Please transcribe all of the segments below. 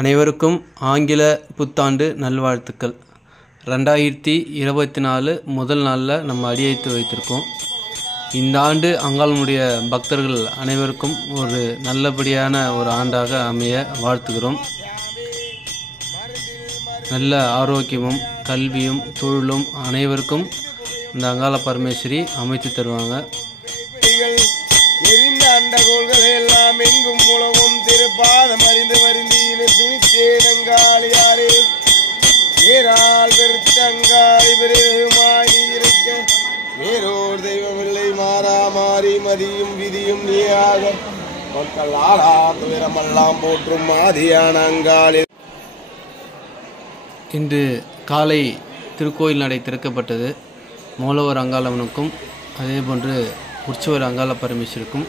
அனைவருக்கும் ஆங்கில புத்தாண்டு நல்வாழ்த்துக்கள். 2024 முதல் நாளில் நம்ம அடியெடுத்து வைத்திருக்கோம். இந்த ஆண்டு அங்காளனுடைய பக்தர்கள் அனைவருக்கும் ஒரு நல்லபடியான ஒரு ஆண்டாக அமைய வாழ்த்துகிறோம். நல்ல ஆரோக்கியமும் கல்வியும் தொழிலும் அனைவருக்கும் இந்த அங்காள பரமேஸ்வரி அமைத்து தருவாங்க. எரிந்த அண்டகோள்கள் எல்லாம் எங்கும் உலகம் திருப்பாதம் அறிந்து வருந்தியில துணித்தேனங்காளியாரே ஏரால் வெறுத்த அங்காளி பெருமாய் நீ இருக்க வேறோர் தெய்வமில்லை மாறா மாறி மதியும் விதியும் நீயாக மக்கள் ஆளா துயரமெல்லாம் போற்றும் மாதியான அங்காளி. இன்று காலை திருக்கோயில் நடை திறக்கப்பட்டது. மூலவர் அங்காளவனுக்கும் அதேபோன்று உற்சவர் அங்காள பரமேஸ்வருக்கும்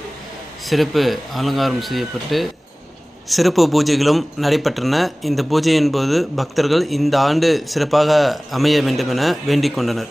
சிறப்பு அலங்காரம் செய்யப்பட்டு சிறப்பு பூஜைகளும் நடைபெற்றன. இந்த பூஜையின் போது பக்தர்கள் இந்த ஆண்டு சிறப்பாக அமைய வேண்டும் என வேண்டிக் கொண்டனர்.